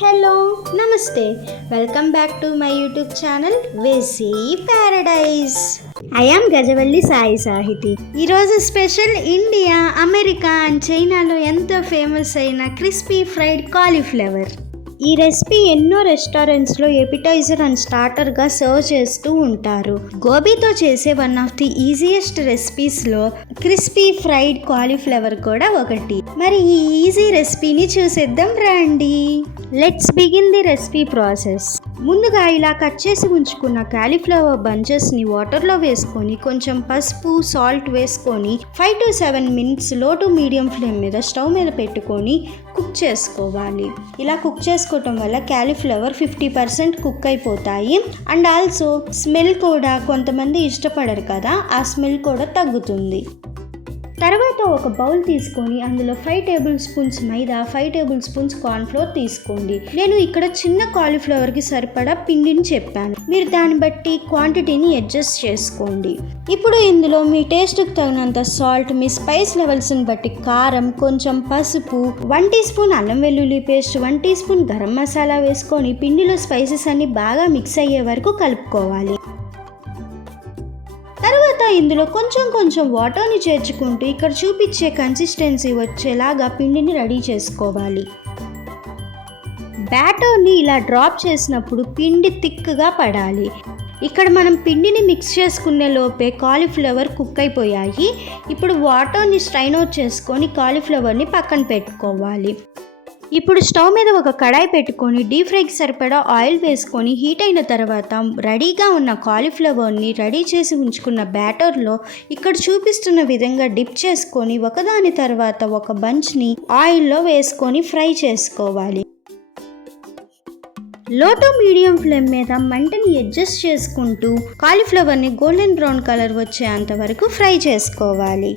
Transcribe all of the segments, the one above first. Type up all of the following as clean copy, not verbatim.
Hello నమస్తే welcome back to my YouTube channel వెసీ paradise. I am Gajavalli Sai Sahiti. ఈరోజు special India, America and చైనాలో ఎంతో ఫేమస్ అయిన క్రిస్పీ ఫ్రైడ్ కాలీఫ్లవర్. ఈ రెసిపీ ఎన్నో రెస్టారెంట్స్లో ఎపిటైజర్ అండ్ స్టార్టర్గా సర్వ్ చేస్తూ ఉంటారు. గోబీతో చేసే వన్ ఆఫ్ ది ఈజియెస్ట్ రెసిపీస్లో క్రిస్పీ ఫ్రైడ్ కాలీఫ్లవర్ కూడా ఒకటి. మరి ఈ ఈజీ రెసిపీని చూసేద్దాం రండి. Let's begin the recipe process. ముందుగా ఇలా కట్ చేసి ఉంచుకున్న కాలీఫ్లవర్ బంచెస్ని వాటర్లో వేసుకొని కొంచెం పసుపు, సాల్ట్ వేసుకొని 5 to 7 minutes లో టు మీడియం ఫ్లేమ్ మీద స్టవ్ మీద పెట్టుకొని కుక్ చేసుకోవాలి. ఇలా కుక్ చేసుకోవటం వల్ల కాలీఫ్లవర్ 50% కుక్ అయిపోతాయి. అండ్ ఆల్సో స్మెల్ కూడా కొంతమంది ఇష్టపడరు కదా, ఆ స్మెల్ కూడా తగ్గుతుంది. తర్వాత ఒక బౌల్ తీసుకొని అందులో 5 tablespoons మైదా, 5 tablespoons కార్న్ఫ్లోర్ తీసుకోండి. నేను ఇక్కడ చిన్న కాలీఫ్లవర్కి సరిపడా పిండిని చెప్పాను, మీరు దాన్ని బట్టి క్వాంటిటీని అడ్జస్ట్ చేసుకోండి. ఇప్పుడు ఇందులో మీ టేస్ట్కి తగినంత సాల్ట్, మీ స్పైస్ లెవెల్స్ని బట్టి కారం, కొంచెం పసుపు, 1 teaspoon అల్లం వెల్లుల్లి పేస్ట్, 1 teaspoon గరం మసాలా వేసుకొని పిండిలో స్పైసెస్ అన్ని బాగా మిక్స్ అయ్యే వరకు కలుపుకోవాలి. తర్వాత ఇందులో కొంచెం వాటర్ని చేర్చుకుంటూ ఇక్కడ చూపించే కన్సిస్టెన్సీ వచ్చేలాగా పిండిని రెడీ చేసుకోవాలి. బ్యాటర్ని ఇలా డ్రాప్ చేసినప్పుడు పిండి థిక్గా పడాలి. ఇక్కడ మనం పిండిని మిక్స్ చేసుకునే లోపే కాలీఫ్లవర్ కుక్ అయిపోయాయి. ఇప్పుడు వాటర్ని స్ట్రైన్ అవుట్ చేసుకొని కాలీఫ్లవర్ని పక్కన పెట్టుకోవాలి. ఇప్పుడు స్టవ్ మీద ఒక కడాయి పెట్టుకొని డీప్ ఫ్రైకి సరిపడా ఆయిల్ వేసుకొని హీట్ అయిన తర్వాత రెడీగా ఉన్న కాలీఫ్లవర్ని రెడీ చేసి ఉంచుకున్న బ్యాటర్లో ఇక్కడ చూపిస్తున్న విధంగా డిప్ చేసుకొని ఒకదాని తర్వాత ఒక బంచ్ని ఆయిల్లో వేసుకొని ఫ్రై చేసుకోవాలి. లో టు మీడియం ఫ్లేమ్ మీద మంటని అడ్జస్ట్ చేసుకుంటూ కాలీఫ్లవర్ని గోల్డెన్ బ్రౌన్ కలర్ వచ్చేంత వరకు ఫ్రై చేసుకోవాలి.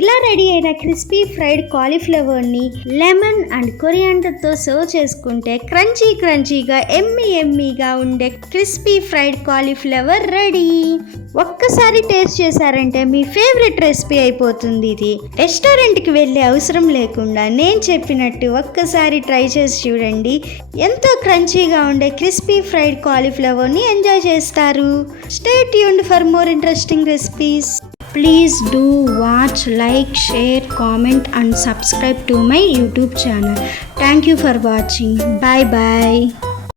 ఇలా రెడీ అయిన క్రిస్పీ ఫ్రైడ్ కాలీఫ్లవర్ని లెమన్ అండ్ కొరియాండర్తో సర్వ్ చేసుకుంటే క్రంచీగా ఎమ్మీగా ఉండే క్రిస్పీ ఫ్రైడ్ కాలీఫ్లవర్ రెడీ. ఒక్కసారి టేస్ట్ చేశారంటే మీ ఫేవరెట్ రెసిపీ అయిపోతుంది. ఇది రెస్టారెంట్కి వెళ్ళే అవసరం లేకుండా నేను చెప్పినట్టు ఒక్కసారి ట్రై చేసి చూడండి. ఎంతో క్రంచీగా ఉండే క్రిస్పీ ఫ్రైడ్ కాలీఫ్లవర్ని ఎంజాయ్ చేస్తారు. Stay tuned for more interesting recipes. Please do watch, like, share, comment and subscribe to my YouTube channel. Thank you for watching. Bye bye.